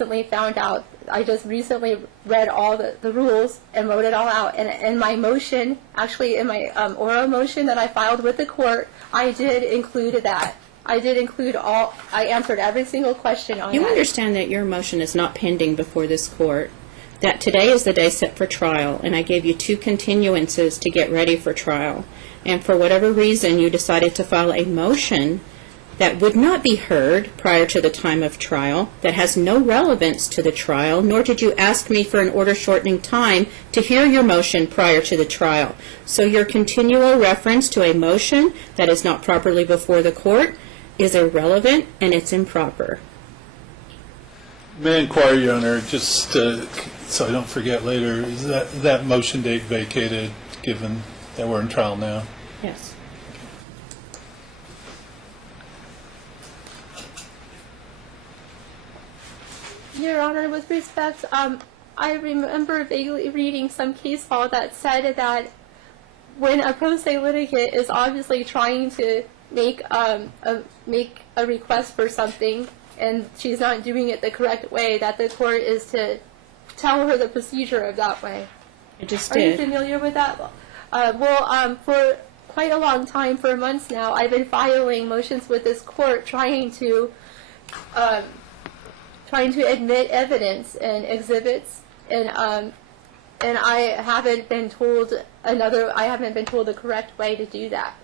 recently found out. I just recently read all the rules and wrote it all out. And in my motion, actually in my oral motion that I filed with the court, I did include that. I did include all, I answered every single question on that. You understand that your motion is not pending before this court, that today is the day set for trial, and I gave you 2 continuances to get ready for trial. And for whatever reason, you decided to file a motion that would not be heard prior to the time of trial, that has no relevance to the trial, nor did you ask me for an order shortening time to hear your motion prior to the trial. So your continual reference to a motion that is not properly before the court is irrelevant and it's improper. May I inquire, Your Honor, just so I don't forget later, is that motion date vacated given that we're in trial now? Yes. Your Honor, with respect, I remember vaguely reading some case law that said that when a pro se litigant is obviously trying to make a request for something and she's not doing it the correct way, that the court is to tell her the procedure of that way. I just Are did. you familiar with that? For quite a long time, for months now, I've been filing motions with this court trying to admit evidence and exhibits, and I haven't been told the correct way to do that.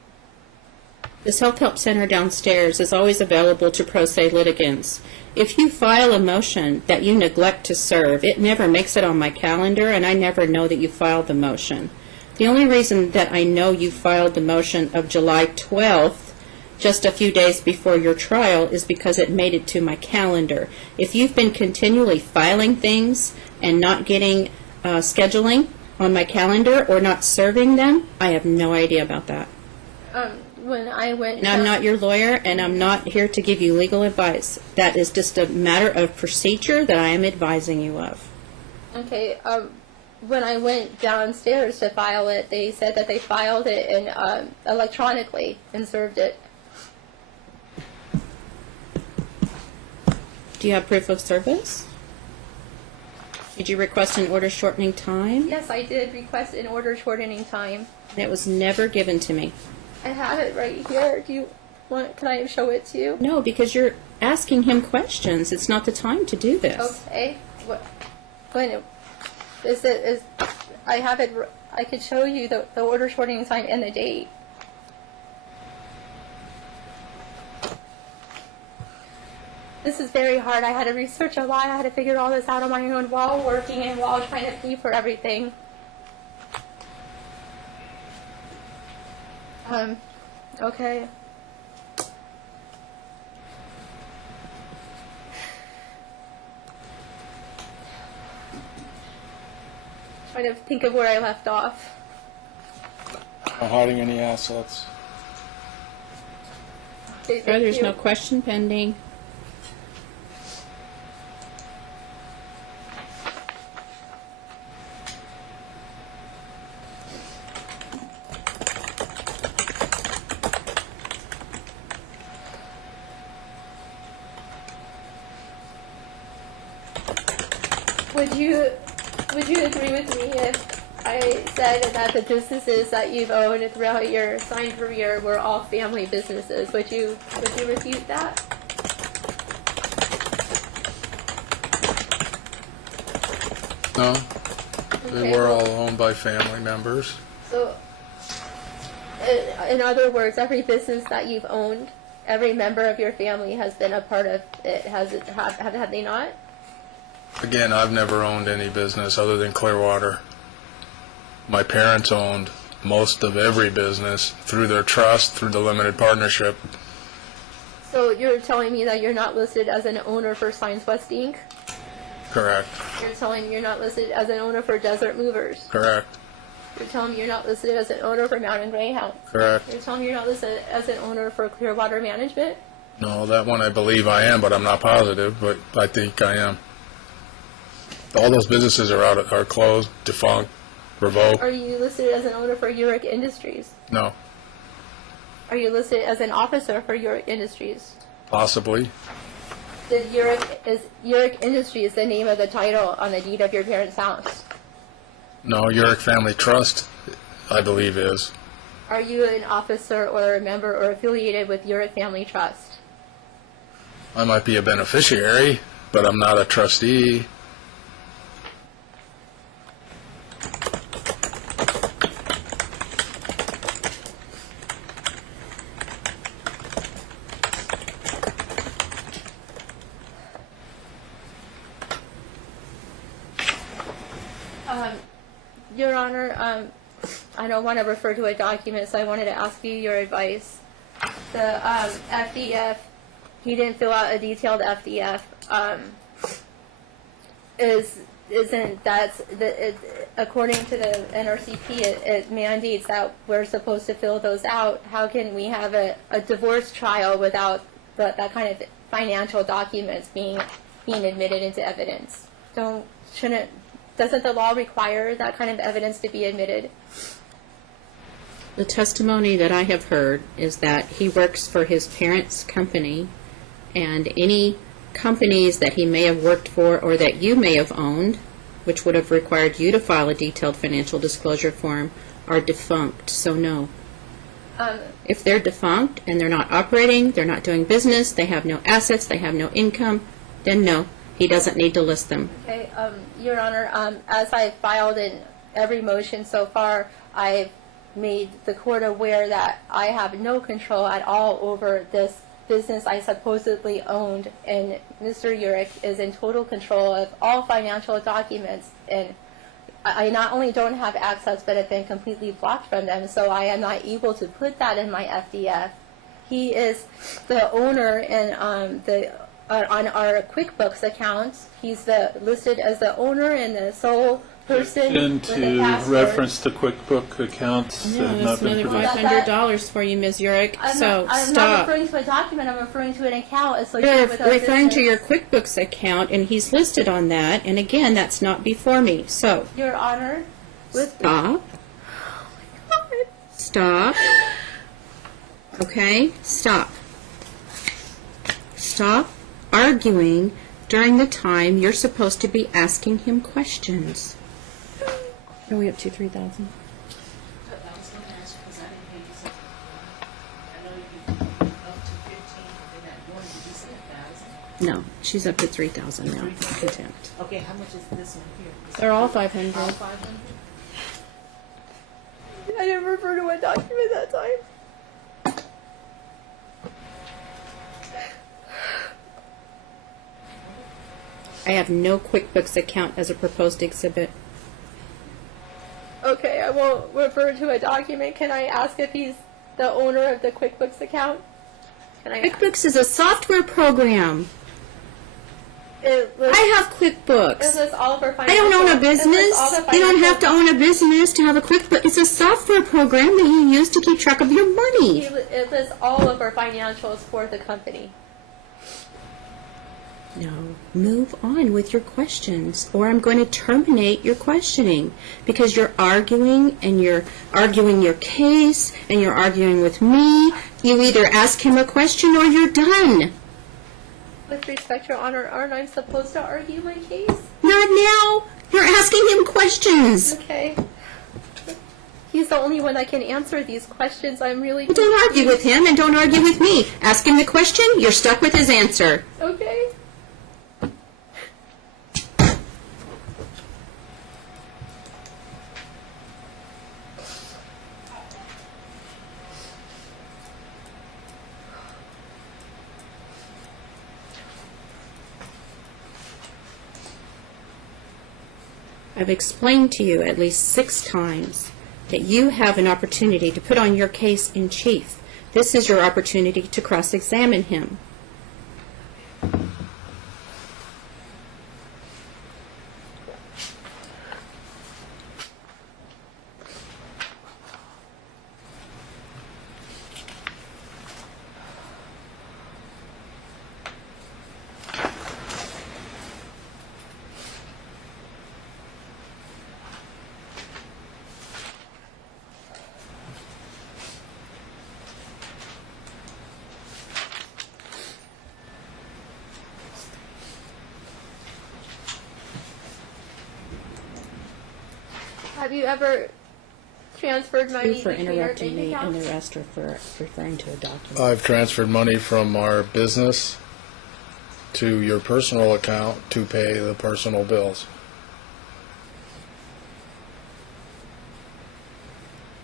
The Self-Help Center downstairs is always available to pro se litigants. If you file a motion that you neglect to serve, it never makes it on my calendar, and I never know that you filed the motion. The only reason that I know you filed the motion of July 12th, just a few days before your trial, is because it made it to my calendar. If you've been continually filing things and not getting scheduling on my calendar or not serving them, I have no idea about that. When I went... And I'm not your lawyer, and I'm not here to give you legal advice. That is just a matter of procedure that I am advising you of. Okay, when I went downstairs to file it, they said that they filed it in, electronically and served it. Do you have proof of service? Did you request an order shortening time? Yes, I did request an order shortening time. It was never given to me. I have it right here. Do you want? Can I show it to you? No, because you're asking him questions. It's not the time to do this. Okay. When is it? Is I have it? I could show you the order shortening time and the date. This is very hard. I had to research a lot. I had to figure all this out on my own while working and while trying to pay for everything. Okay. Trying to think of where I left off. Not hiding any assets. Okay, Sir, there's you. no question pending. Would you agree with me if I said that the businesses that you've owned throughout your assigned career were all family businesses? Would you refute that? No, Okay, they were all owned by family members. So, in other words, every business that you've owned, every member of your family has been a part of it. Have they not? Again, I've never owned any business other than Clearwater. My parents owned most of every business through their trust, through the limited partnership. So you're telling me that you're not listed as an owner for Signs West Inc.? Correct. You're telling me you're not listed as an owner for Desert Movers? Correct. You're telling me you're not listed as an owner for Mountain Greyhound? Correct. You're telling me you're not listed as an owner for Clearwater Management? No, that one I believe I am, but I'm not positive, but I think I am. All those businesses are closed, defunct, revoked. Are you listed as an owner for Uric Industries? No. Are you listed as an officer for Uric Industries? Possibly. Did Uric Industries the name of the title on the deed of your parents' house? No, Uric Family Trust, I believe, is. Are you an officer or a member or affiliated with Uric Family Trust? I might be a beneficiary, but I'm not a trustee. Your Honor, I don't want to refer to a document, so I wanted to ask you your advice. The FDF, he didn't fill out a detailed FDF. According to the NRCP, it mandates that we're supposed to fill those out. How can we have a divorce trial without that kind of financial documents being admitted into evidence? Doesn't the law require that kind of evidence to be admitted? The testimony that I have heard is that he works for his parents' company, and any companies that he may have worked for or that you may have owned, which would have required you to file a detailed financial disclosure form, are defunct. So no. If they're defunct and they're not operating, they're not doing business, they have no assets, they have no income, then no, he doesn't need to list them. Okay, Your Honor, as I filed in every motion so far, I've made the court aware that I have no control at all over this business I supposedly owned, and Mr. Uric is in total control of all financial documents, and I not only don't have access, but have been completely blocked from them, so I am not able to put that in my FDF. He is the owner and on our QuickBooks accounts. He's listed as the owner and the sole person with the To password. reference to QuickBook accounts that No, have that's not been another produced. $500 for you, Ms. Uric. I'm So not stop. referring to a document, I'm referring to an account associated You're with our referring to your business. QuickBooks account, and he's listed on that. And again, that's not before me. So Your Honor, with stop. Stop. Okay? Stop. Stop arguing during the time you're supposed to be asking him questions. Are we up to 3,000? I was going to ask, because I didn't hear you say, I know you up to 15, but they're not going, did you say 1,000? No, she's up to 3,000 now. Contempt. Okay, how much is this one here? They're all 500. All 500? I didn't refer to a document that time. I have no QuickBooks account as a proposed exhibit. Okay, I won't refer to a document. Can I ask if he's the owner of the QuickBooks account? Can I? QuickBooks is a software program. It was, I have it QuickBooks. was all for I don't own a financial- it was all business. the You don't have to financial- own a business to have a QuickBooks. It's a software program that you use to keep track of your money. It lists all of our financials for the company. No, move on with your questions, or I'm going to terminate your questioning, because you're arguing, and you're arguing your case, and you're arguing with me. You either ask him a question or you're done. With respect, Your Honor, aren't I supposed to argue my case? Not now. You're asking him questions. Okay. He's the only one that can answer these questions. I'm really Well, don't argue with him, and don't argue with me. Ask him the question, you're stuck with his answer. Okay. I've explained to you at least 6 times that you have an opportunity to put on your case in chief. This is your opportunity to cross-examine him. Have you ever transferred money You for between your interrupting bank me, and the accounts? rest are for referring to a document. I've transferred money from our business to your personal account to pay the personal bills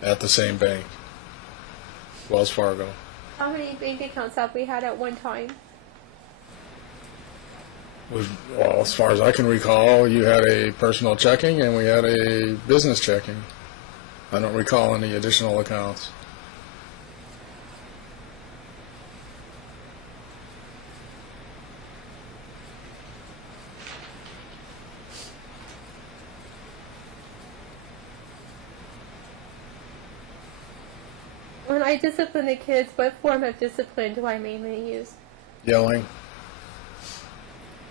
at the same bank, Wells Fargo. How many bank accounts have we had at one time? Well, as far as I can recall, you had a personal checking and we had a business checking. I don't recall any additional accounts. When I discipline the kids, what form of discipline do I mainly use? Yelling.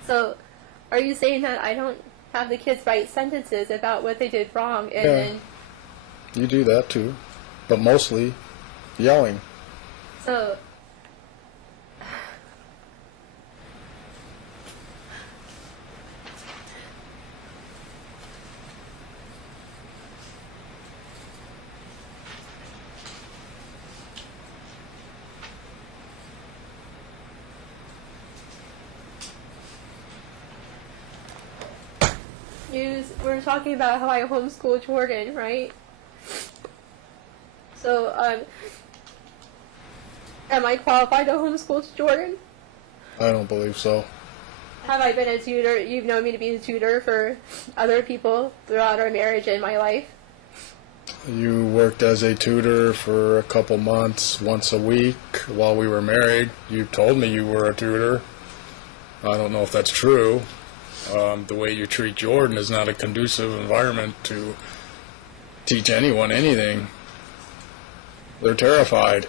So, are you saying that I don't have the kids write sentences about what they did wrong, and Yeah. then You do that too, but mostly yelling. so? We're talking about how I homeschool Jordan, right? So, am I qualified to homeschool Jordan? I don't believe so. Have I been a tutor? You've known me to be a tutor for other people throughout our marriage and my life. You worked as a tutor for a couple months, once a week, while we were married. You told me you were a tutor. I don't know if that's true. The way you treat Jordan is not a conducive environment to teach anyone anything. They're terrified.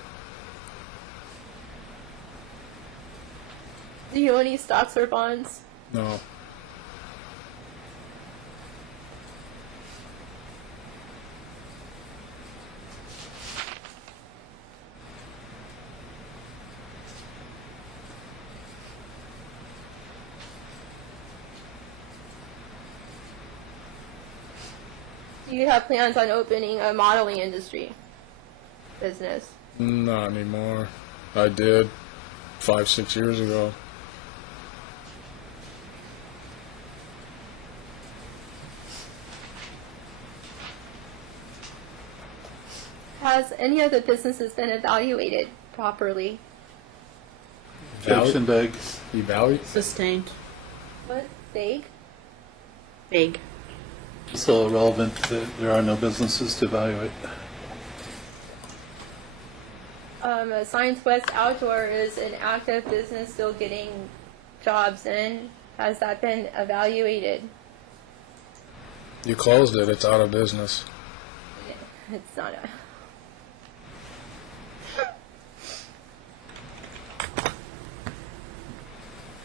Do you own any stocks or bonds? No. Do you have plans on opening a modeling industry business? Not anymore. I did 5-6 years ago. Has any of the businesses been evaluated properly? Objection, beg. Evaluate? Sustained. What? Vague? Vague. So irrelevant that there are no businesses to evaluate. Science West Outdoor is an active business still getting jobs in. Has that been evaluated? You closed it. It's out of business. It's not a...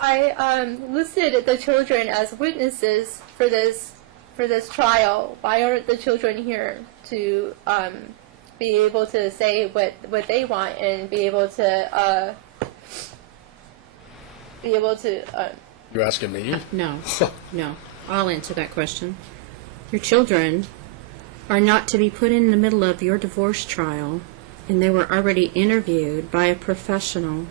I listed the children as witnesses for this trial. Why aren't the children here to be able to say what they want and be able to You asking me? No, no. I'll answer that question. Your children are not to be put in the middle of your divorce trial, and they were already interviewed by a professional.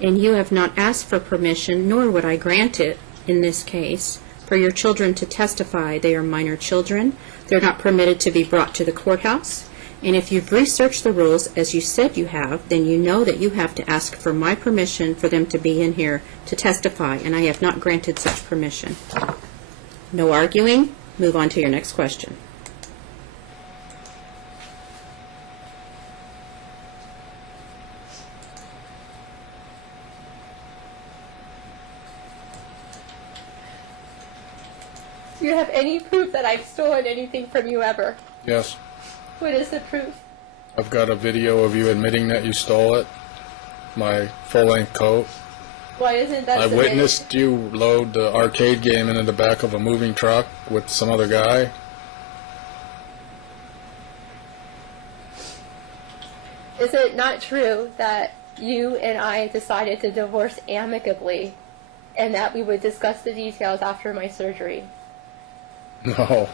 And you have not asked for permission, nor would I grant it in this case, for your children to testify. They are minor children. They're not permitted to be brought to the courthouse. And if you've researched the rules, as you said you have, then you know that you have to ask for my permission for them to be in here to testify, and I have not granted such permission. No arguing. Move on to your next question. Do you have any proof that I've stolen anything from you ever? Yes. What is the proof? I've got a video of you admitting that you stole it. My full-length coat. Why isn't that I submitted? witnessed you load the arcade game into the back of a moving truck with some other guy. Is it not true that you and I decided to divorce amicably and that we would discuss the details after my surgery? No.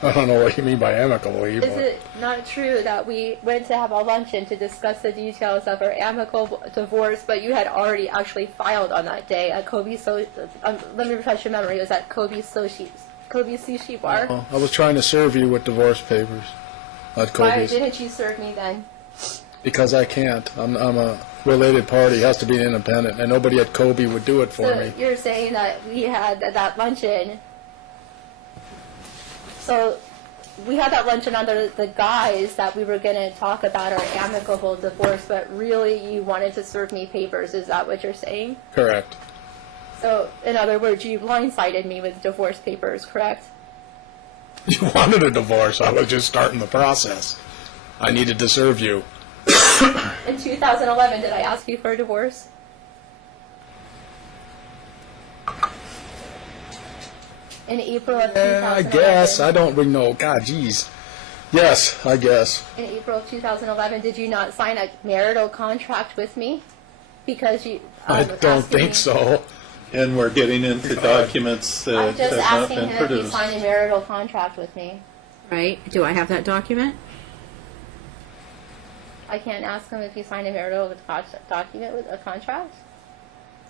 I don't know what you mean by amicably, Is but it not true that we went to have a luncheon to discuss the details of our amicable divorce, but you had already actually filed on that day at Kobe let me refresh your memory, it was at Kobe Sushi Bar? I was trying to serve you with divorce papers at Why Kobe's. didn't you serve me then? Because I can't. I'm a related party. It has to be independent, and nobody at Kobe would do it for So me. you're saying that we had that luncheon. So we had that luncheon under the guise that we were going to talk about our amicable divorce, but really you wanted to serve me papers. Is that what you're saying? Correct. So, in other words, you blindsided me with divorce papers, correct? You wanted a divorce. I was just starting the process. I needed to serve you. In 2011, did I ask you for a divorce? In April of 2011. I guess. I don't really know. God, jeez. Yes, I guess. In April of 2011, did you not sign a marital contract with me? Because you. I don't think so. And we're getting into documents I'm that just have not asking been him if you produced. signed a marital contract with me. Right? Do I have that document? I can't ask him if he signed a marital document with a contract.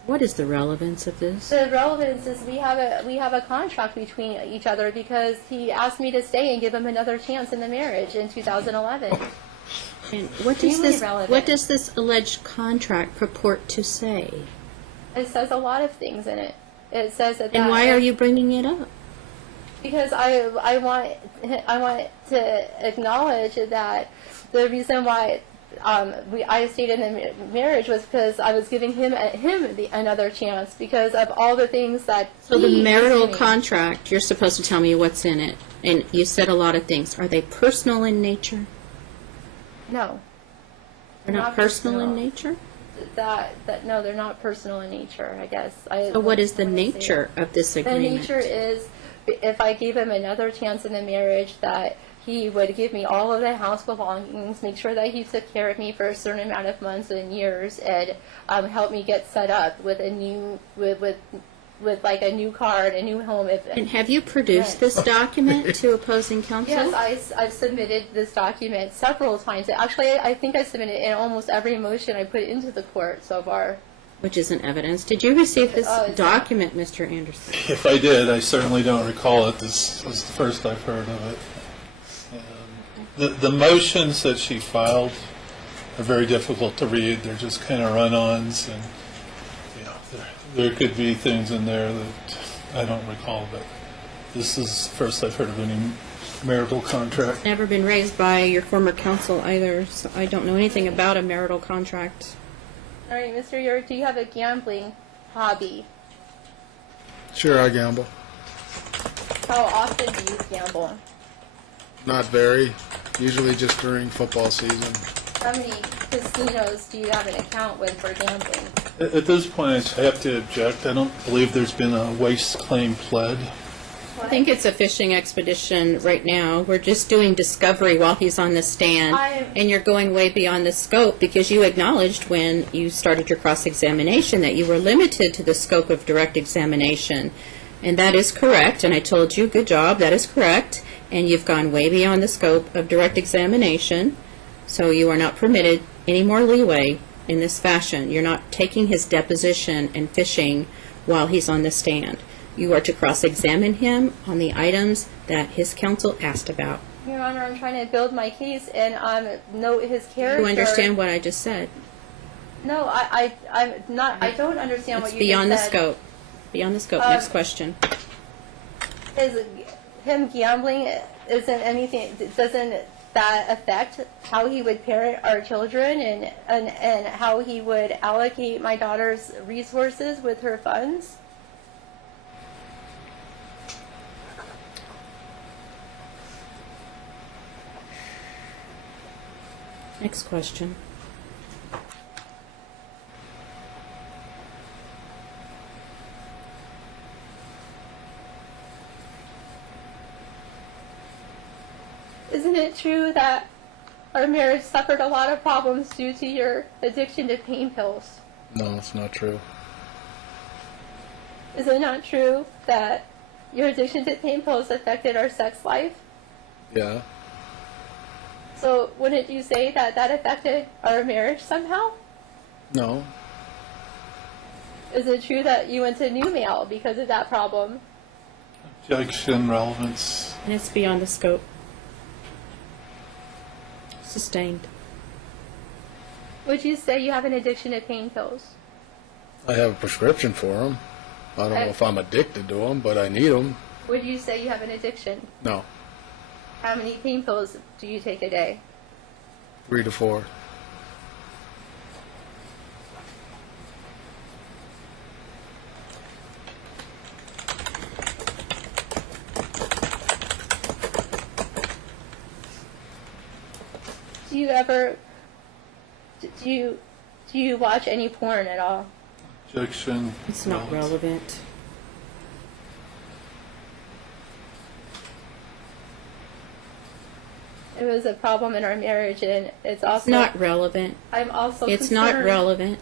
What is the relevance of this? The relevance is we have a contract between each other because he asked me to stay and give him another chance in the marriage in 2011. And what Extremely relevant. what does this alleged contract purport to say? It says a lot of things in it. It says that. And why are you bringing it up? Because I want to acknowledge that the reason why I stayed in the marriage was because I was giving him another chance because of all the things that. So the he marital did to me. contract, you're supposed to tell me what's in it. And you said a lot of things. Are they personal in nature? No. They're not personal in nature? No, they're not personal in nature. I guess. So what is the I wouldn't say nature of this that. The agreement? nature is, if I gave him another chance in the marriage, that he would give me all of the house belongings, make sure that he took care of me for a certain amount of months and years, and help me get set up with a new with like a new car and a new home. And have you produced this document to opposing counsel? Yes, I've submitted this document several times. Actually, I think I submitted it in almost every motion I put into the court so far. Which isn't evidence. Did you receive this it's document, Mr. Anderson? If I did, I certainly don't recall it. This was the first I've heard of it. The motions that she filed are very difficult to read. They're just kind of run-ons, and there could be things in there that I don't recall. But this is the first I've heard of any marital contract. Never been raised by your former counsel either, so I don't know anything about a marital contract. All right, Mr. York, do you have a gambling hobby? Sure, I gamble. How often do you gamble? Not very. Usually just during football season. How many casinos do you have an account with for gambling? At this point, I have to object. I don't believe there's been a waste claim pled. I think it's a fishing expedition right now. We're just doing discovery while he's on the stand, and you're going way beyond the scope because you acknowledged when you started your cross-examination that you were limited to the scope of direct examination. And that is correct, and I told you, good job, that is correct, and you've gone way beyond the scope of direct examination, so you are not permitted any more leeway in this fashion. You're not taking his deposition and fishing while he's on the stand. You are to cross-examine him on the items that his counsel asked about. Your Honor, I'm trying to build my case and note his character. You understand what I just said? No, I'm not. I don't understand what It's you beyond the just said. scope. Beyond the scope. Next question. Is him gambling isn't anything? Doesn't that affect how he would parent our children and how he would allocate my daughter's resources with her funds? Next question. Isn't it true that our marriage suffered a lot of problems due to your addiction to pain pills? No, it's not true. Is it not true that your addiction to pain pills affected our sex life? Yeah. So wouldn't you say that that affected our marriage somehow? No. Is it true that you went to new mail because of that problem? Objection, relevance. And it's beyond the scope. Sustained. Would you say you have an addiction to pain pills? I have a prescription for them. I don't know if I'm addicted to them, but I need them. Would you say you have an addiction? No. How many pain pills do you take a day? 3 to 4. Do you ever do you watch any porn at all? Objection. It's not relevant. It was a problem in our marriage, and it's also It's not relevant. I'm also It's not concerned. relevant.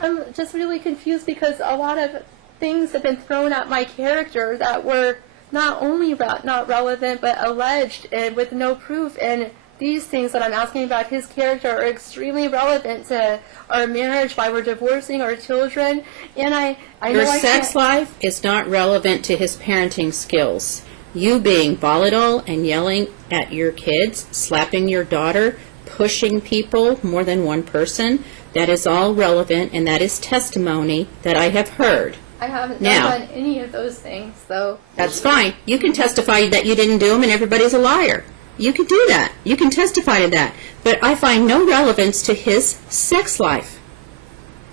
I'm just really confused because a lot of things have been thrown at my character that were not only not relevant but alleged and with no proof. And these things that I'm asking about his character are extremely relevant to our marriage, why we're divorcing our children. And I Your know I sex can't- life is not relevant to his parenting skills. You being volatile and yelling at your kids, slapping your daughter, pushing people, more than one person, that is all relevant, and that is testimony that I have heard. I haven't Now- done any of those things, though. That's fine. You can testify that you didn't do them and everybody's a liar. You can do that. You can testify to that. But I find no relevance to his sex life.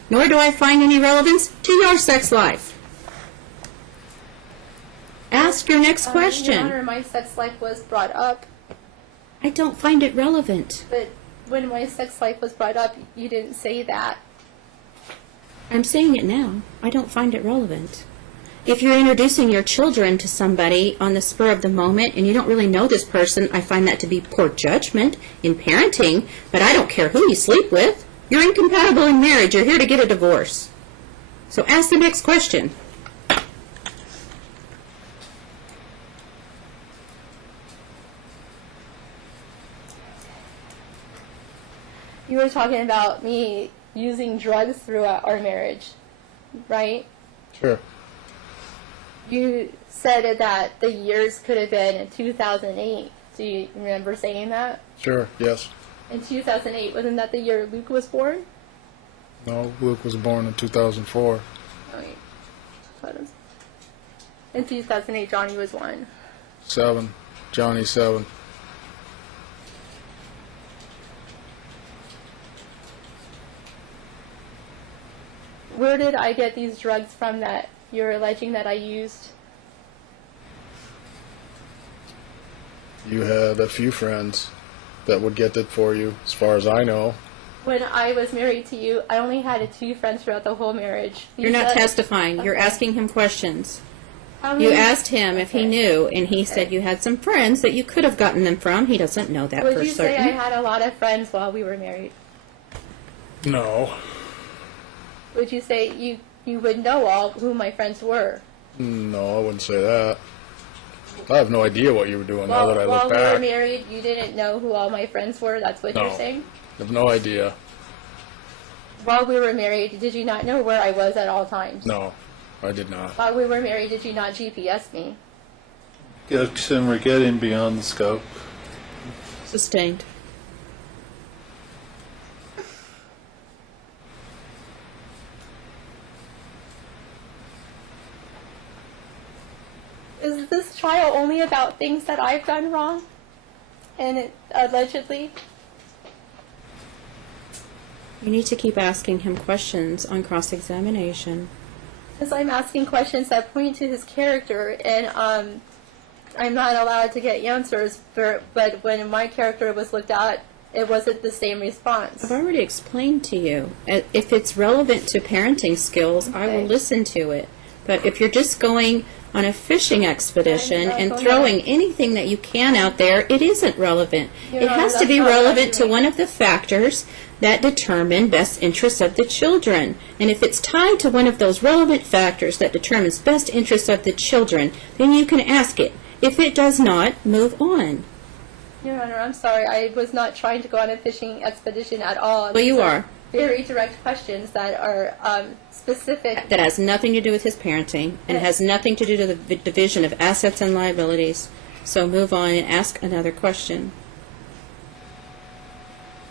Nor do I find any relevance to your sex life. Ask your next Your question. Honor, my sex life was brought up, I don't find it relevant. but when my sex life was brought up, you didn't say that. I'm saying it now. I don't find it relevant. If you're introducing your children to somebody on the spur of the moment and you don't really know this person, I find that to be poor judgment in parenting, but I don't care who you sleep with. You're incompatible in marriage. You're here to get a divorce. So ask the next question. You were talking about me using drugs throughout our marriage, right? Sure. You said that the years could have been in 2008. Do you remember saying that? Sure, yes. In 2008, wasn't that the year Luke was born? No, Luke was born in 2004. Oh, wait. What is- In 2008, Johnny was 1. 7. Johnny 7. Where did I get these drugs from that you're alleging that I used? You had a few friends that would get it for you, as far as I know. When I was married to you, I only had 2 friends throughout the whole marriage. You You're not said- testifying. You're Okay. asking him questions. How You many- asked him if he Okay. knew, and he said you had some friends that you could have gotten them from. He doesn't know that Would for you say I certain. had a lot of friends while we were married? No. Would you say you would know all who my friends were? No, I wouldn't say that. I have no idea what you were doing now that I while look we were back. married, you didn't know who all my friends were? That's what No. you're saying? I have no idea. While we were married, did you not know where I was at all times? No, I did not. While we were married, did you not GPS me? Objection, we're getting beyond the scope. Sustained. Is this trial only about things that I've done wrong? And allegedly? You need to keep asking him questions on cross-examination. Because I'm asking questions that point to his character, and I'm not allowed to get answers, but when my character was looked at, it wasn't the same response. I've already explained to you. If it's relevant to parenting skills, I will Okay. listen to it. But if you're just going on a fishing expedition I'm and going throwing anything that you can out there, it isn't relevant. Your It Honor, has to that's be not what I'm relevant to doing. one of the factors that determine best interests of the children. And if it's tied to one of those relevant factors that determines best interests of the children, then you can ask it. If it does not, move on. Your Honor, I'm sorry. I was not trying to go on a fishing expedition at all. Well, you These are. Very direct questions that are specific. That has nothing to do with his parenting and has nothing to do to the division of assets and liabilities. So move on and ask another question.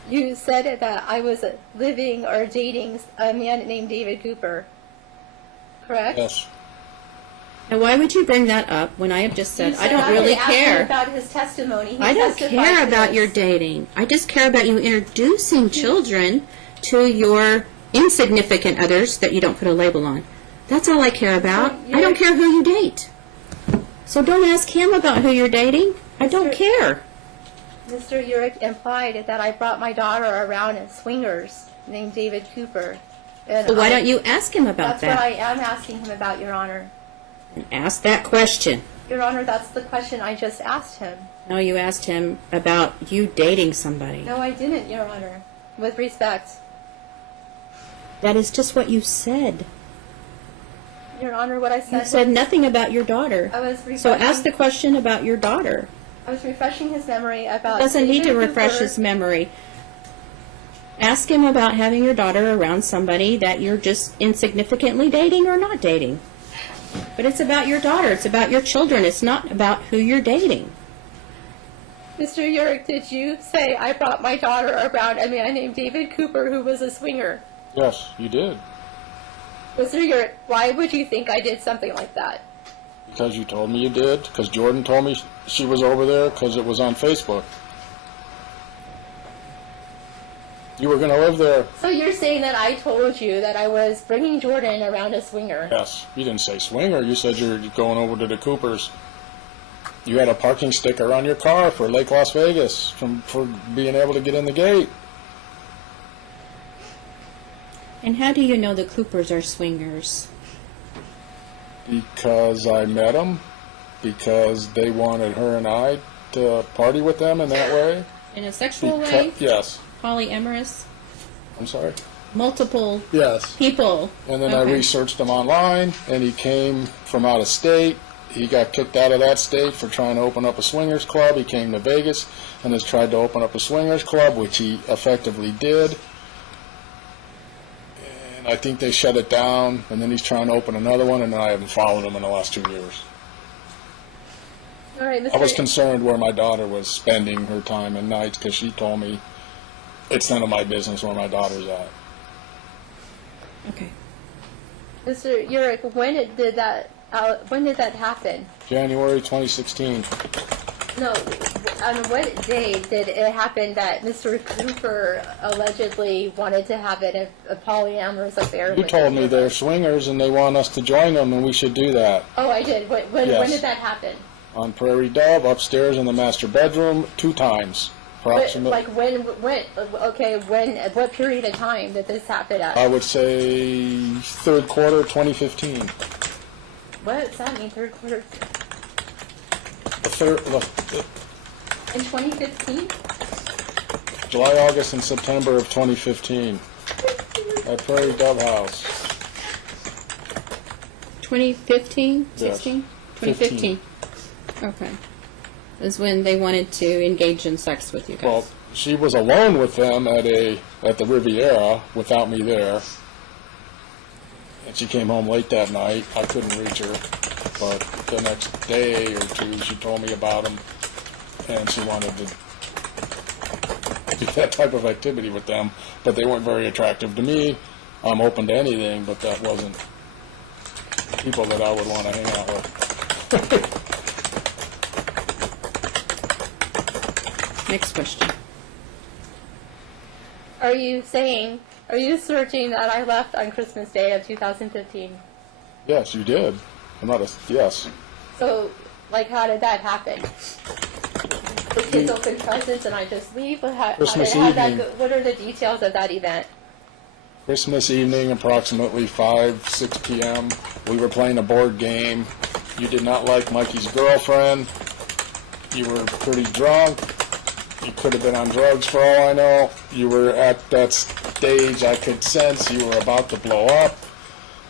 You said that I was living or dating a man named David Cooper, correct? Yes. Now, why would you bring that up when I have just You said, I said don't really would ask him care? about his testimony. He I don't testified care to about this. your dating. I just care about you introducing children to your insignificant others that you don't put a label on. That's all I care about. I don't care who you date. So don't ask him about who you're dating. I don't Mr. care. Mr. Urich implied that I brought my daughter around in swingers named David Cooper. And So why don't you ask him about That's what I that? am asking him about, Your Honor. And ask that question. Your Honor, that's the question I just asked him. No, you asked him about you dating somebody. No, I didn't, Your Honor. With respect. That is just what you said. Your Honor, what I said You said was- nothing about your daughter. I was So refreshing- ask the question about your daughter. I was refreshing his memory about Doesn't need to David refresh Cooper. his memory. Ask him about having your daughter around somebody that you're just insignificantly dating or not dating. But it's about your daughter. It's about your children. It's not about who you're dating. Mr. Urich, did you say I brought my daughter around a man named David Cooper who was a swinger? Yes, you did. Mr. Urich, why would you think I did something like that? Because you told me you did. Because Jordan told me she was over there because it was on Facebook. You were going to live there. So you're saying that I told you that I was bringing Jordan around a swinger? Yes. You didn't say swinger. You said you're going over to the Coopers. You had a parking sticker on your car for Lake Las Vegas for being able to get in the gate. And how do you know the Coopers are swingers? Because I met them. Because they wanted her and I to party with them in that way. In a sexual way? Yes. Polyamorous? I'm sorry? Multiple Yes. people? And then I Okay. researched him online, and he came from out of state. He got kicked out of that state for trying to open up a swingers club. He came to Vegas and has tried to open up a swingers club, which he effectively did. And I think they shut it down, and then he's trying to open another one, and I haven't followed him in the last 2 years. All right, Mr. I was concerned where my daughter was spending her time and nights because she told me it's none of my business where my daughter's at. Okay. Mr. Urich, when did that happen? January 2016. No, on what day did it happen that Mr. Cooper allegedly wanted to have a polyamorous affair? You with told me you? they're swingers and they want us to join them and we should do that. Oh, I did. When Yes. did that happen? On Prairie Dove, upstairs in the master bedroom, 2 times. Approximately. At what period of time did this happen at? I would say third quarter 2015. What does that mean, third quarter? In 2015? July, August, and September of 2015 at Prairie Dove House. 2015? Yes. 16? 2015. Okay. Is when they wanted to engage in sex with you guys. Well, she was alone with them at the Riviera without me there. And she came home late that night. I couldn't reach her. But the next day or two, she told me about them. And she wanted to do that type of activity with them. But they weren't very attractive to me. I'm open to anything, but that wasn't people that I would want to hang out with. Next question. Are you asserting that I left on Christmas Day of 2015? Yes, you did. Yes. So, how did that happen? The kids open presents and I just leave? Christmas how did that evening. go? What are the details of that event? Christmas evening, approximately 5, 6 p.m., we were playing a board game. You did not like Mikey's girlfriend. You were pretty drunk. You could have been on drugs for all I know. You were at that stage I could sense you were about to blow up.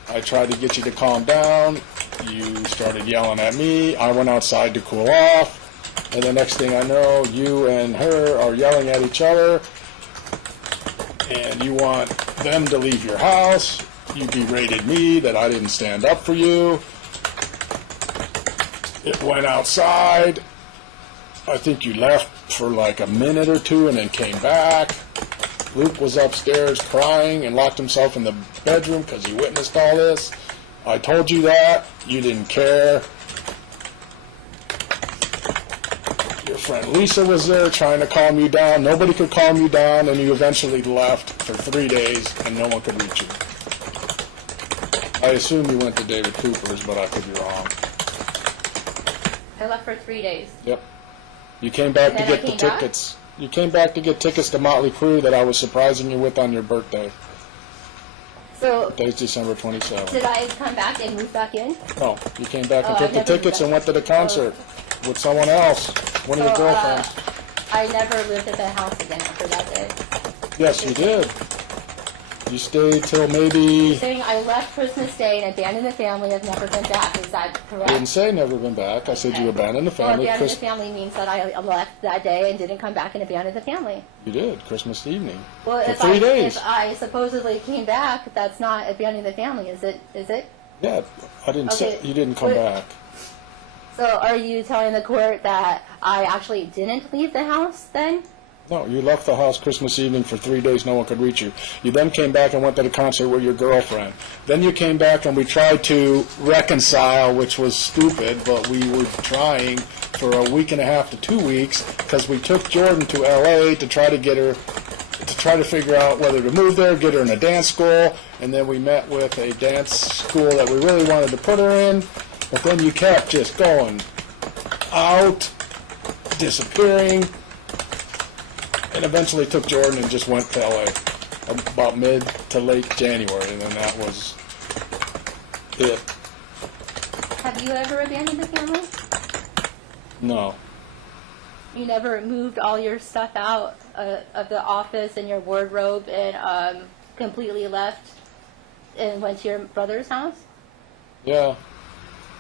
I tried to get you to calm down. You started yelling at me. I went outside to cool off. And the next thing I know, you and her are yelling at each other. And you want them to leave your house. You berated me that I didn't stand up for you. It went outside. I think you left for like a minute or two and then came back. Luke was upstairs crying and locked himself in the bedroom because he witnessed all this. I told you that. You didn't care. Your friend Lisa was there trying to calm you down. Nobody could calm you down, and you eventually left for 3 days and no one could reach you. I assume you went to David Cooper's, but I could be wrong. I left for 3 days. Yep. You came back to And then get I the came back? tickets. You came back to get tickets to Motley Crue that I was surprising you with on your birthday. So, Today's December 27th. did I come back and move back in? No, you came back and Oh, I took the never tickets did and that. went to the concert with someone else, one of your So, girlfriends. I never lived at the house again after that day. Yes, you did. You stayed till maybe, Saying I left Christmas Day and abandoned the family, I've never been back. Is that I didn't correct? say never been back. I said you abandoned the Well, family. abandoned the family means that I left that day and didn't come back and abandoned the family. You did, Christmas evening. Well, For if 3 days. if I supposedly came back, that's not abandoning the family, is it? Is it? Yeah, I didn't say, Okay. you didn't come What- back. So are you telling the court that I actually didn't leave the house then? No, you left the house Christmas evening for 3 days, no one could reach you. You then came back and went to the concert with your girlfriend. Then you came back and we tried to reconcile, which was stupid, but we were trying for a week and a half to 2 weeks because we took Jordan to L.A. to try to get her, to try to figure out whether to move there, get her in a dance school, and then we met with a dance school that we really wanted to put her in, but then you kept just going out, disappearing, and eventually took Jordan and just went to L.A. about mid to late January, and then that was it. Have you ever abandoned the family? No. You never moved all your stuff out of the office and your wardrobe and completely left and went to your brother's house? Yeah,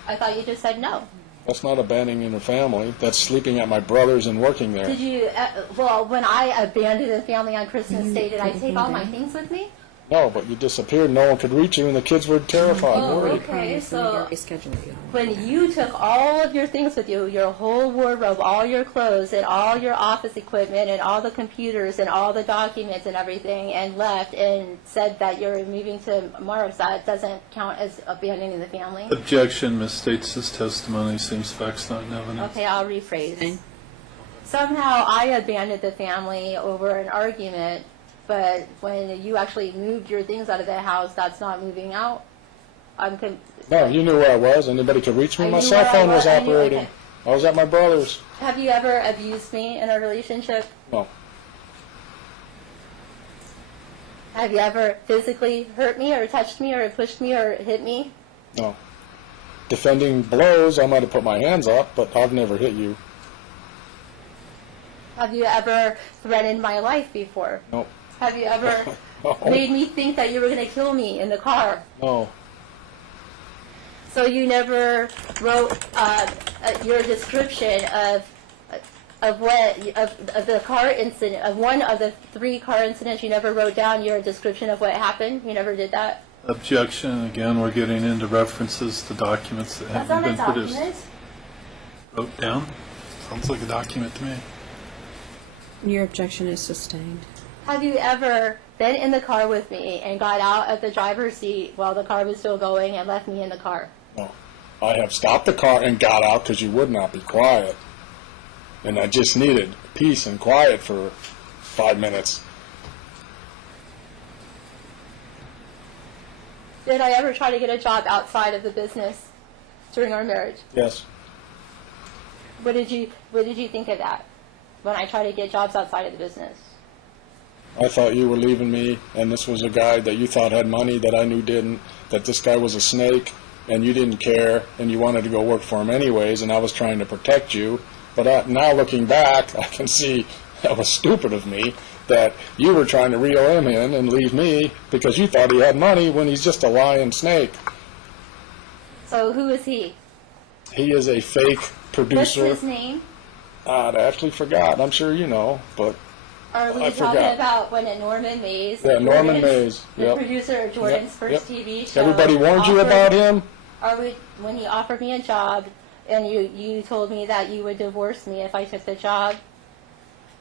I thought you just said no. that's not abandoning the family. That's sleeping at my brother's and working there. Did you, well, when I abandoned the family on Christmas Day, did I take all my things with me? No, but you disappeared, no one could reach you, and the kids were terrified, Oh, worried. okay, so Reschedule it. when you took all of your things with you, your whole wardrobe, all your clothes, and all your office equipment, and all the computers, and all the documents and everything, and left and said that you're moving to Mars, that doesn't count as abandoning the family? Objection misstates this testimony, seems facts not in evidence. Okay, I'll rephrase. Somehow I abandoned the family over an argument, but when you actually moved your things out of the house, that's not moving out? No, you knew where I was. Anybody could reach me. I My knew cell where I phone was was. I knew- operating. okay. I was at my brother's. Have you ever abused me in a relationship? No. Have you ever physically hurt me or touched me or pushed me or hit me? No. Defending blows, I might have put my hands up, but I've never hit you. Have you ever threatened my life before? No. Have you ever No. made me think that you were going to kill me in the car? No. So you never wrote your description of the car incident, of one of the 3 car incidents. You never wrote down your description of what happened. You never did that. Objection, again, we're getting into references to documents that That's haven't not a been produced. document. Wrote down? Sounds like a document to me. Your objection is sustained. Have you ever been in the car with me and got out of the driver's seat while the car was still going and left me in the car? No. I have stopped the car and got out because you would not be quiet. And I just needed peace and quiet for 5 minutes. Did I ever try to get a job outside of the business during our marriage? Yes. What did you think of that when I tried to get jobs outside of the business? I thought you were leaving me, and this was a guy that you thought had money that I knew didn't, that this guy was a snake, and you didn't care, and you wanted to go work for him anyways, and I was trying to protect you. But now looking back, I can see that was stupid of me, that you were trying to reel him in and leave me because you thought he had money when he's just a lying snake. So who is he? He is a fake producer. What's his name? I actually forgot. I'm sure you know, but Are we I talking forgot. about when Norman Mays? Yeah, Norman Jordan's- Mays, The yep. producer of Jordan's Yep, first yep. TV show. Everybody warned you offered- about him? Are we, when he offered me a job, and you told me that you would divorce me if I took the job?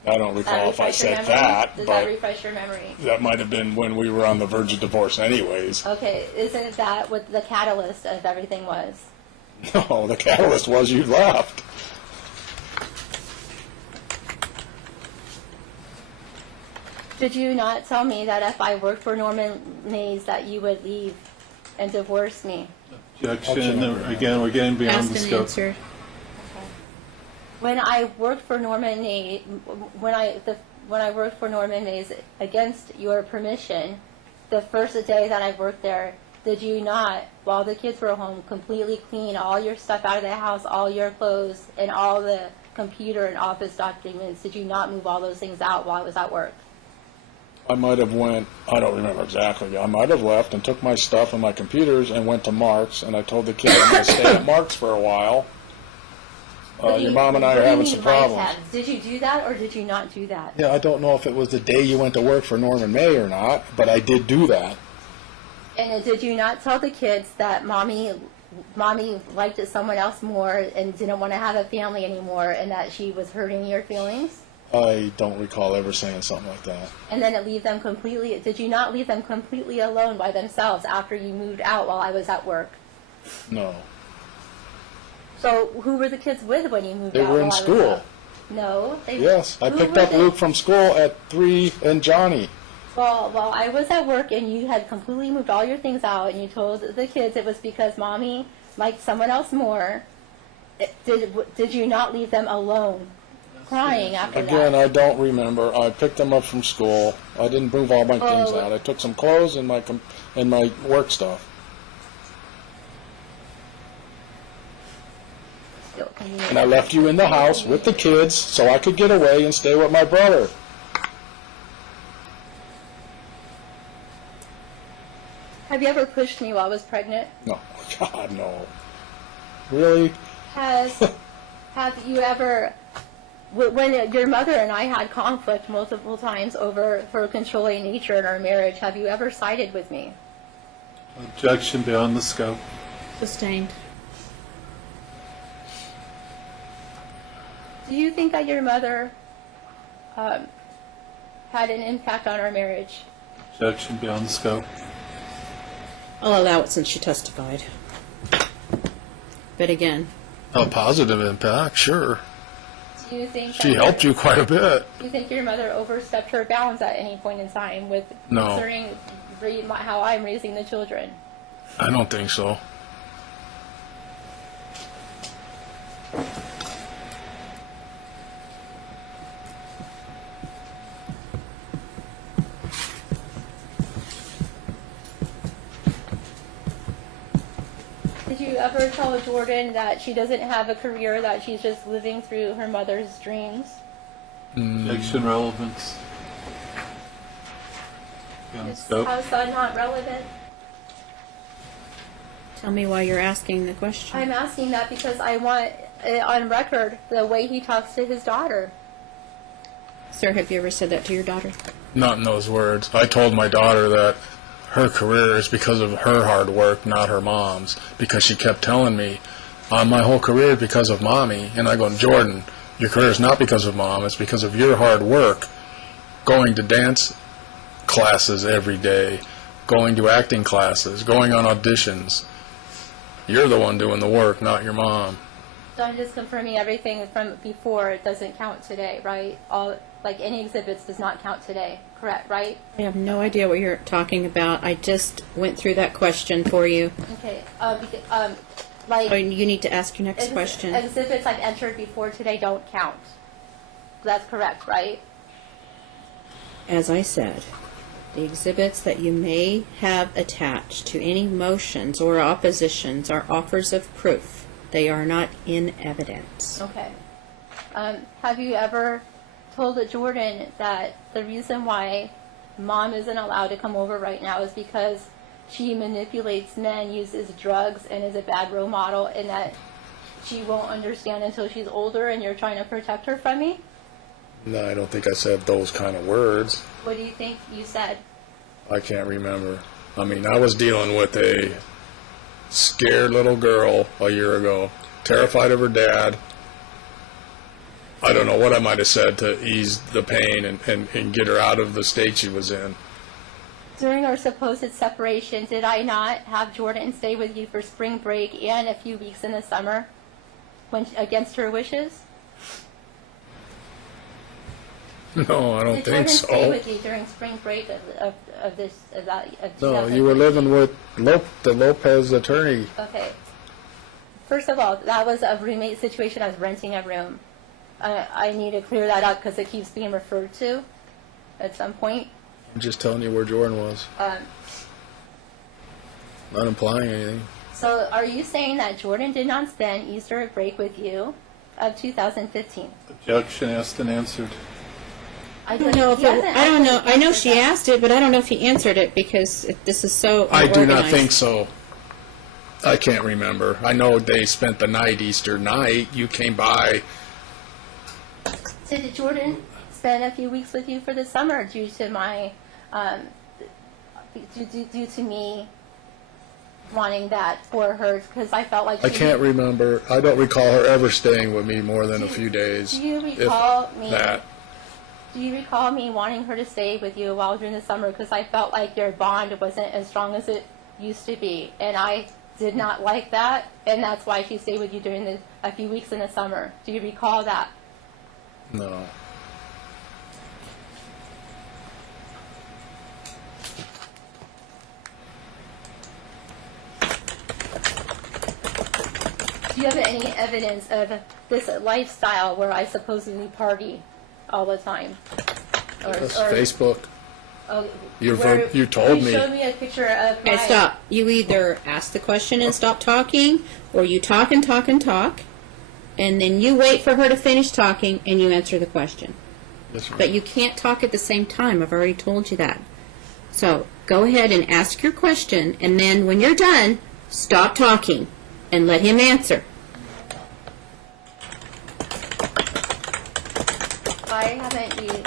I don't Does that recall if I refresh your said memory? that, Does that but refresh your memory? that might have been when we were on the verge of divorce anyways. Okay, isn't that what the catalyst of everything was? No, the catalyst was you left. Did you not tell me that if I worked for Norman Mays that you would leave and divorce me? Objection. Again, we're getting beyond Asked the and scope. answered. When I worked for Norman Mays, when I worked for Norman Mays against your permission, the first day that I worked there, did you not, while the kids were home, completely clean all your stuff out of the house, all your clothes, and all the computer and office documents? Did you not move all those things out while I was at work? I might have went, I don't remember exactly, I might have left and took my stuff and my computers and went to Mark's, and I told the kids I'm going to stay at Mark's for a while. Your mom and I are having some problems. Did you do that or did you not do that? Yeah, I don't know if it was the day you went to work for Norman May or not, but I did do that. And did you not tell the kids that mommy liked someone else more and didn't want to have a family anymore, and that she was hurting your feelings? I don't recall ever saying something like that. And then leave them completely, did you not leave them completely alone by themselves after you moved out while I was at work? No. So who were the kids with when you moved They out? were in while I was school. out? No. Yes, I who picked were up they? Luke from school at 3 and Johnny. Well, I was at work and you had completely moved all your things out, and you told the kids it was because mommy liked someone else more. Did you not leave them alone, crying after Again, that? I don't remember. I picked them up from school. I didn't move all my things out. I took some clothes and my work stuff. And I left you in the house with the kids so I could get away and stay with my brother. Have you ever pushed me while I was pregnant? No, God, no. Really? Have you ever, when your mother and I had conflict multiple times over her controlling nature in our marriage, have you ever sided with me? Objection beyond the scope. Sustained. Do you think that your mother had an impact on our marriage? Objection beyond the scope. I'll allow it since she testified. But again, A positive impact, sure. Do you think She that helped you quite a bit. Do you think your mother overstepped her bounds at any point in time with No. concerning how I'm raising the children? I don't think so. Did you ever tell Jordan that she doesn't have a career, that she's just living through her mother's dreams? Objection relevance. Beyond the scope. How's that not relevant? tell me why you're asking the question. I'm asking that because I want it on record the way he talks to his daughter. Sir, have you ever said that to your daughter? Not in those words. I told my daughter that her career is because of her hard work, not her mom's, because she kept telling me, my whole career is because of mommy. And I go, Jordan, your career is not because of mom, it's because of your hard work. Going to dance classes every day, going to acting classes, going on auditions. You're the one doing the work, not your mom. So I'm just confirming everything from before. It doesn't count today, right? Like any exhibits does not count today, correct, right? I have no idea what you're talking about. I just went through that question for you. Okay. Oh, you need to ask your next question. Exhibits I've entered before today don't count. That's correct, right? As I said, the exhibits that you may have attached to any motions or oppositions are offers of proof. They are not in evidence. Okay. Have you ever told Jordan that the reason why Mom isn't allowed to come over right now is because she manipulates men, uses drugs, and is a bad role model, and that she won't understand until she's older, and you're trying to protect her from me? No, I don't think I said those kind of words. What do you think you said? I can't remember. I mean, I was dealing with a scared little girl a year ago, terrified of her dad. I don't know what I might have said to ease the pain and get her out of the state she was in. During our supposed separation, did I not have Jordan stay with you for spring break and a few weeks in the summer against her wishes? No, I don't Did think Jordan stay so. with you during spring break of No, you were 2015? living with the Lopez attorney. Okay. First of all, that was a roommate situation. I was renting a room. I need to clear that up because it keeps being referred to at some point. I'm just telling you where Jordan was. Not implying anything. So are you saying that Jordan did not spend Easter break with you of 2015? Objection asked and answered. I I don't know. I know she asked it, but I don't know if he answered it because this is so I do not unorganized. think so. I can't remember. I know they spent the night, Easter night. You came by. So did Jordan spend a few weeks with you for the summer due to my, due to me wanting that for her? Because I felt like I can't remember. I don't recall her ever staying with me more than a few days. Do you if recall me? that. Do you recall me wanting her to stay with you while during the summer? Because I felt like your bond wasn't as strong as it used to be, and I did not like that, and that's why she stayed with you during a few weeks in the summer. Do you recall that? No. Do you have any evidence of this lifestyle where I supposedly party all the time? That's Facebook. Oh, You where told you me. showed me a picture of Okay, my... stop. You either ask the question and stop talking, or you talk and talk and talk, and then you wait for her to finish talking and you answer the question. Yes, ma'am. But you can't talk at the same time. I've already told you that. So go ahead and ask your question, and then when you're done, stop talking and let him answer. Why haven't you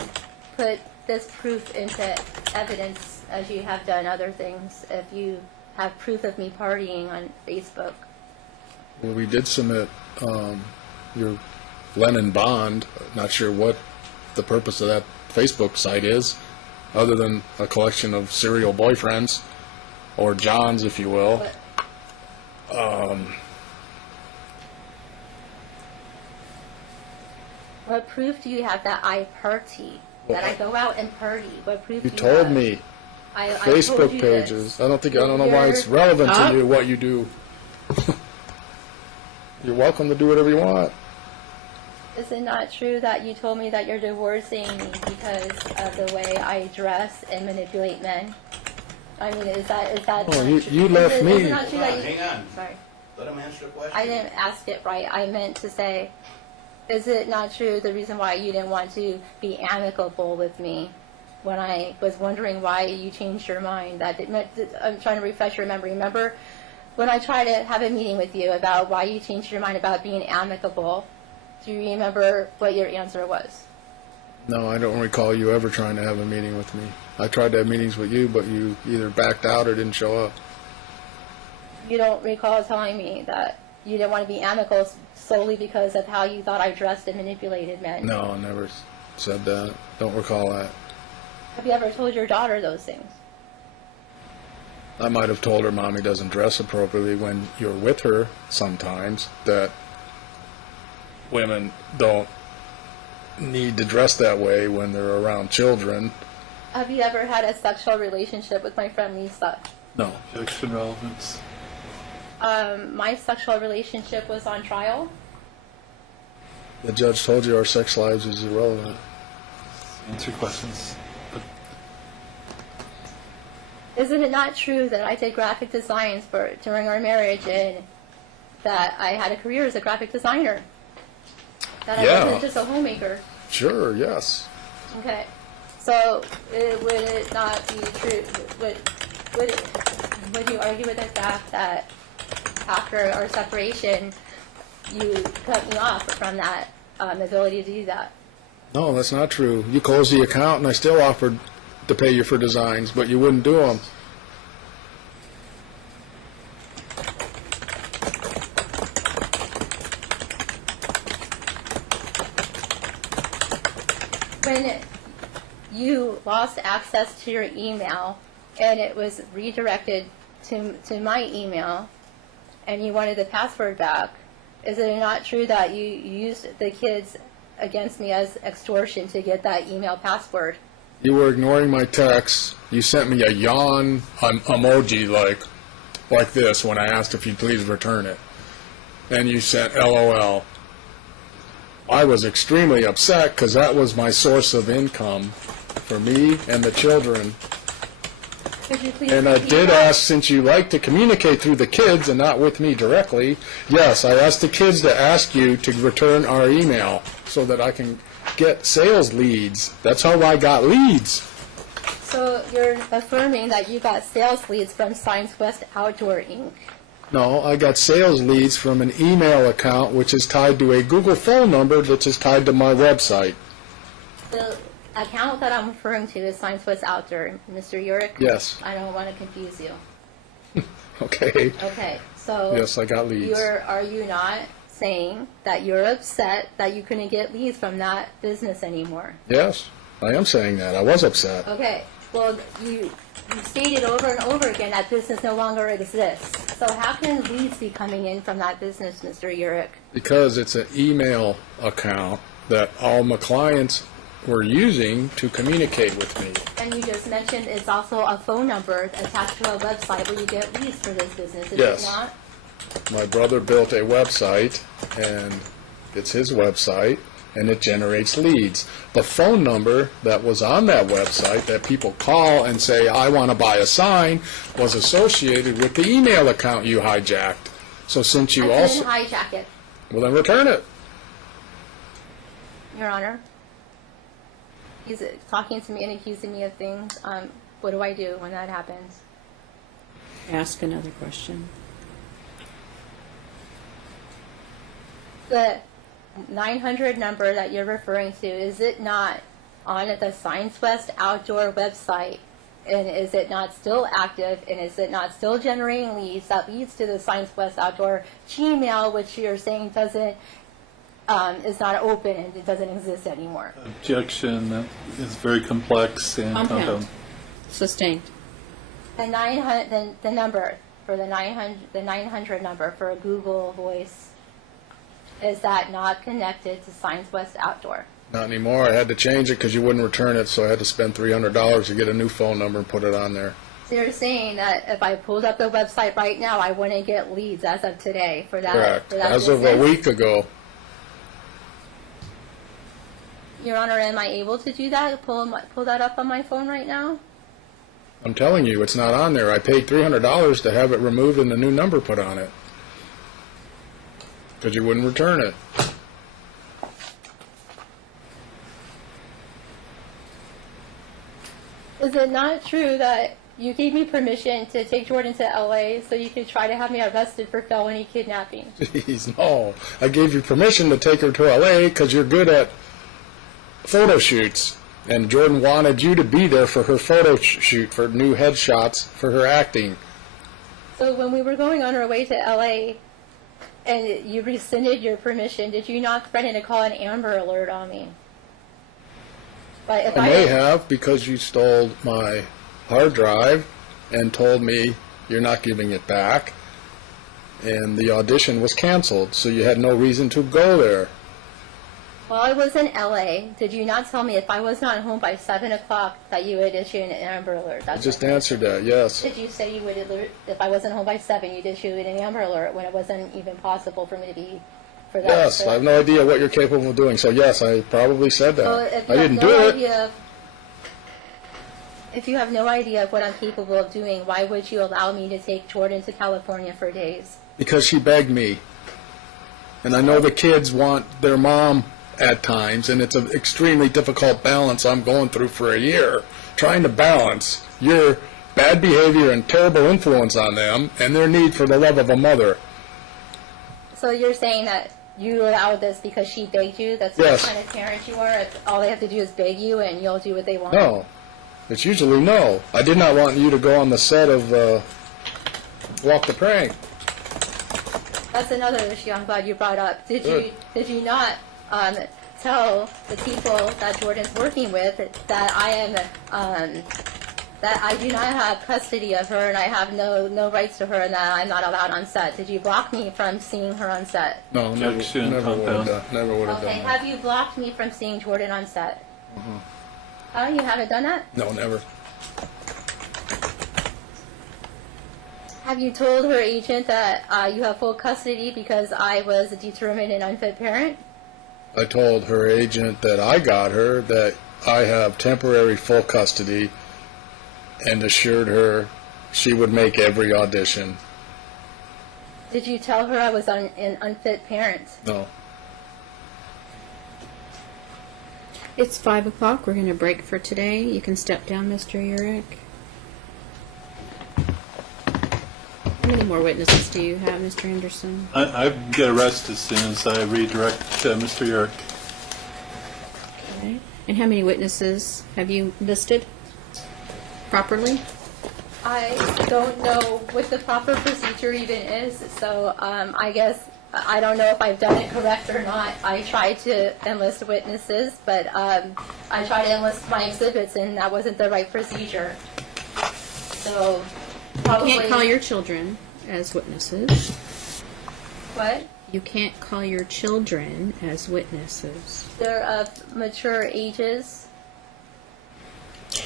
put this proof into evidence as you have done other things if you have proof of me partying on Facebook? Well, we did submit your Lennon bond. Not sure what the purpose of that Facebook site is, other than a collection of serial boyfriends, or Johns, if you will. But what proof do you have that I party? Well, That I go out and party? What proof You do you told have? I I told Facebook you pages. this. I don't know why it's You're- relevant Up. to you what you do. You're welcome to do whatever you want. Is it not true that you told me that you're divorcing me because of the way I dress and manipulate men? I mean, is that Oh, not you- true? you left Is me. it not true that you... Hang on. Sorry. Let him answer the question. I didn't ask it right. I meant to say, is it not true the reason why you didn't want to be amicable with me when I was wondering why you changed your mind? I'm trying to refresh your memory. Remember when I tried to have a meeting with you about why you changed your mind about being amicable? Do you remember what your answer was? No, I don't recall you ever trying to have a meeting with me. I tried to have meetings with you, but you either backed out or didn't show up. You don't recall telling me that you didn't want to be amicable solely because of how you thought I dressed and manipulated men? No, I never said that. Don't recall that. Have you ever told your daughter those things? I might have told her Mommy doesn't dress appropriately when you're with her sometimes, that women don't need to dress that way when they're around children. Have you ever had a sexual relationship with my friend Lisa? No. Objection relevance. My sexual relationship was on trial. The judge told you our sex lives is irrelevant. Answer questions. Isn't it not true that I did graphic designs during our marriage and that I had a career as a graphic designer? That I Yeah. wasn't just a homemaker? Sure, yes. Okay. So would it not be true? Would you argue with the fact that after our separation, you cut me off from that ability to do that? No, that's not true. You closed the account, and I still offered to pay you for designs, but you wouldn't do them. When you lost access to your email and it was redirected to my email and you wanted the password back, is it not true that you used the kids against me as extortion to get that email password? You were ignoring my texts. You sent me a yawn emoji like this when I asked if you'd please return it. And you sent LOL. I was extremely upset because that was my source of income for me and the children. Could you please And I repeat did that? ask, since you like to communicate through the kids and not with me directly, yes, I asked the kids to ask you to return our email so that I can get sales leads. That's how I got leads. So you're affirming that you got sales leads from Science West Outdoor Inc. No, I got sales leads from an email account which is tied to a Google phone number that is tied to my website. The account that I'm referring to is Science West Outdoor, Mr. Urick? Yes. I don't want to confuse you. Okay. Okay, so Yes, I got leads. are you not saying that you're upset that you couldn't get leads from that business anymore? Yes, I am saying that. I was upset. Okay, well, you stated over and over again that business no longer exists. So how can leads be coming in from that business, Mr. Urick? Because it's an email account that all my clients were using to communicate with me. And you just mentioned it's also a phone number attached to a website where you get leads for this business, is Yes. it not? My brother built a website, and it's his website, and it generates leads. The phone number that was on that website that people call and say, I want to buy a sign, was associated with the email account you hijacked. So since you I also... couldn't hijack it, Well, then return it. Your Honor. He's talking to me and accusing me of things. What do I do when that happens? Ask another question. The 900 number that you're referring to, is it not on the Science West Outdoor website? And is it not still active? And is it not still generating leads that leads to the Science West Outdoor Gmail, which you're saying doesn't is not open and it doesn't exist anymore? Objection is very complex and Compound. Sustained. The 900, the number for the 900 number for a Google Voice, is that not connected to Science West Outdoor? Not anymore. I had to change it because you wouldn't return it, so I had to spend $300 to get a new phone number and put it on there. So you're saying that if I pulled up the website right now, I wouldn't get leads as of today for that? Correct. For that As of a business? week ago. Your Honor, am I able to do that? Pull that up on my phone right now? I'm telling you, it's not on there. I paid $300 to have it removed and a new number put on it. Because you wouldn't return it. Is it not true that you gave me permission to take Jordan to LA so you could try to have me arrested for felony kidnapping? Jeez, no. I gave you permission to take her to LA because you're good at photo shoots. And Jordan wanted you to be there for her photo shoot, for new headshots, for her acting. So when we were going on our way to LA and you rescinded your permission, did you not threaten to call an Amber Alert on me? But if I may have, because you stole my hard drive and told me you're not giving it back. And the audition was canceled, so you had no reason to go there. While I was in LA, did you not tell me if I was not home by 7 o'clock that you would issue an Amber Alert? I That's just what- answered that, yes. Did you say you would alert, if I wasn't home by 7, you'd issue an Amber Alert when it wasn't even possible for me to be for that? Yes, for I have that? no idea what you're capable of doing, so yes, I probably said So that. if I you have didn't no do it. idea, If you have no idea of what I'm capable of doing, why would you allow me to take Jordan to California for days? Because she begged me. And I know the kids want their mom at times, and it's an extremely difficult balance I'm going through for a year, trying to balance your bad behavior and terrible influence on them and their need for the love of a mother. So you're saying that you allowed this because she begged you? That's Yes. what kind of parent you are? All they have to do is beg you and you'll do what they want? No. It's usually no. I did not want you to go on the set of Walk the Prank. That's another issue I'm glad you brought up. Did you not tell the people that Jordan's working with that I am that I do not have custody of her and I have no rights to her and that I'm not allowed on set? Did you block me from seeing her on set? No, never would have Okay, done have you blocked me from seeing Jordan on set? Oh, you haven't done that? that. No, never. Have you told her agent that you have full custody because I was a determined and unfit parent? I told her agent that I got her that I have temporary full custody and assured her she would make every audition. Did you tell her I was an unfit parent? No. It's 5 o'clock. We're going to break for today. You can step down, Mr. Urich. How many more witnesses do you have, Mr. Anderson? I get a rest as soon as I redirect Mr. Yerrick. Okay. And how many witnesses have you listed properly? I don't know what the proper procedure even is, so I guess I don't know if I've done it correct or not. I tried to enlist witnesses, but I tried to enlist my exhibits, and that wasn't the right procedure. So probably... You can't call your children as witnesses. What? You can't call your children as witnesses. They're of mature ages.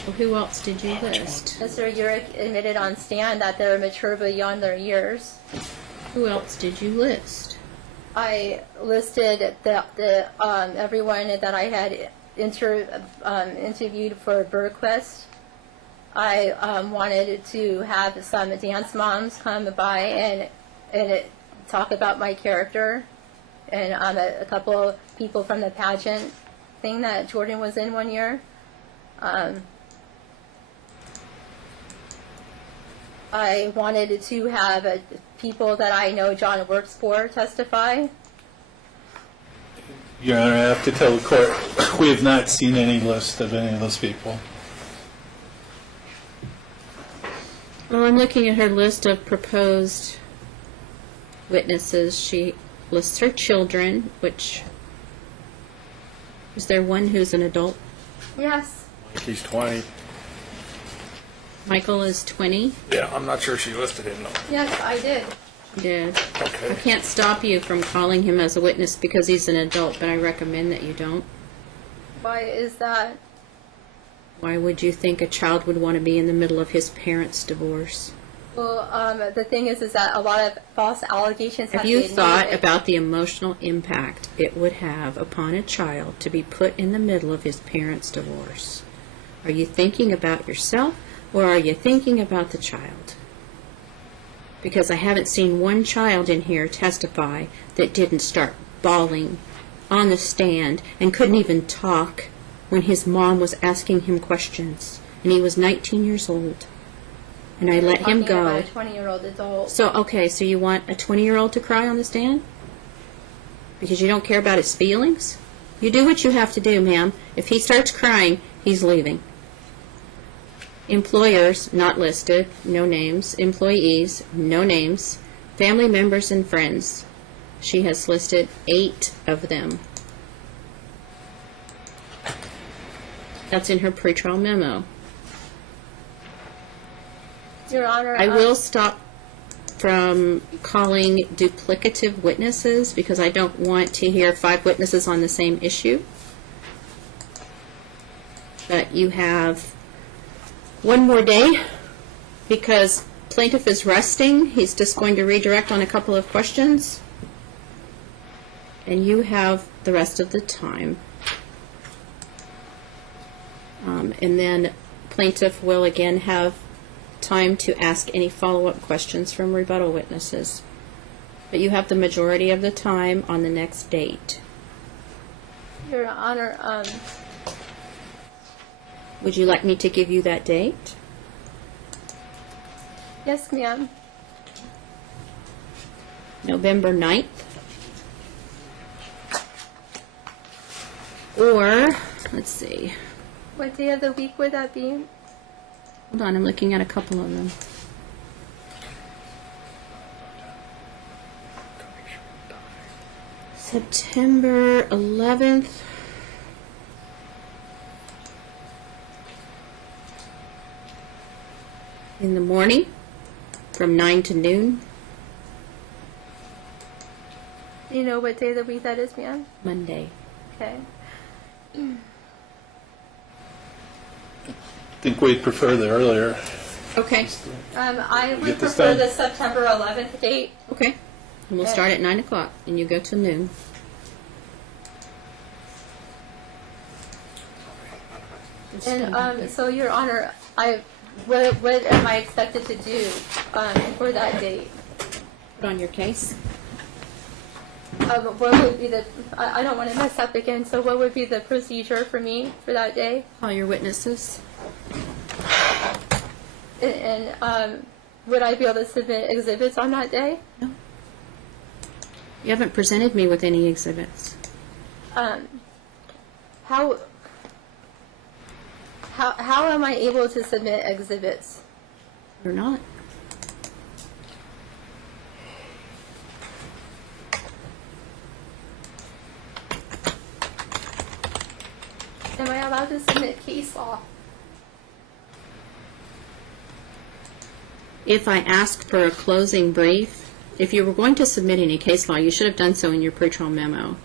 Well, who else did you list? Mr. Urich admitted on stand that they're mature beyond their years. Who else did you list? I listed the everyone that I had interviewed for BurQuest. I wanted to have some dance moms come by and talk about my character, and a couple of people from the pageant thing that Jordan was in one year. I wanted to have people that I know John works for testify. Your Honor, I have to tell the court, we have not seen any list of any of those people. Well, I'm looking at her list of proposed witnesses. She lists her children, which... Is there one who's an adult? Yes. He's 20. Michael is 20. Yeah, I'm not sure she listed him, though. Yes, I did. Did. Okay. I can't stop you from calling him as a witness because he's an adult, but I recommend that you don't. Why is that? Why would you think a child would want to be in the middle of his parents' divorce? Well, the thing is that a lot of false allegations have Have you been thought made. about the emotional impact it would have upon a child to be put in the middle of his parents' divorce? Are you thinking about yourself, or are you thinking about the child? Because I haven't seen one child in here testify that didn't start bawling on the stand and couldn't even talk when his mom was asking him questions. And he was 19 years old. And I let him Talking go. about a 20-year-old adult. So, okay, so you want a 20-year-old to cry on the stand? Because you don't care about his feelings? You do what you have to do, ma'am. If he starts crying, he's leaving. Employers, not listed, no names. Employees, no names. Family members and friends. She has listed 8 of them. That's in her pretrial memo. Your Honor, I will stop from calling duplicative witnesses because I don't want to hear 5 witnesses on the same issue. But you have one more day because plaintiff is resting. He's just going to redirect on a couple of questions. And you have the rest of the time. And then plaintiff will again have time to ask any follow-up questions from rebuttal witnesses. But you have the majority of the time on the next date. Your Honor, Would you like me to give you that date? yes, ma'am. November 9th? Or, let's see. What day of the week would that be? Hold on, I'm looking at a couple of them. September 11th. In the morning, from 9 to noon, Do you know what day of the week that is, ma'am? Monday. Okay. I think we'd prefer the earlier. Okay. I would Get this prefer done. the September 11th date. Okay. And we'll start at 9 o'clock, and you go till noon. And so, Your Honor, what am I expected to do for that date? Put on your case. What would be the? I don't want to mess up again. So, what would be the procedure for me for that day? Call your witnesses. And would I be able to submit exhibits on that day? No. You haven't presented me with any exhibits. How am I able to submit exhibits? You're not. Am I allowed to submit case law? If I ask for a closing brief, if you were going to submit any case law, you should have done so in your pretrial memo.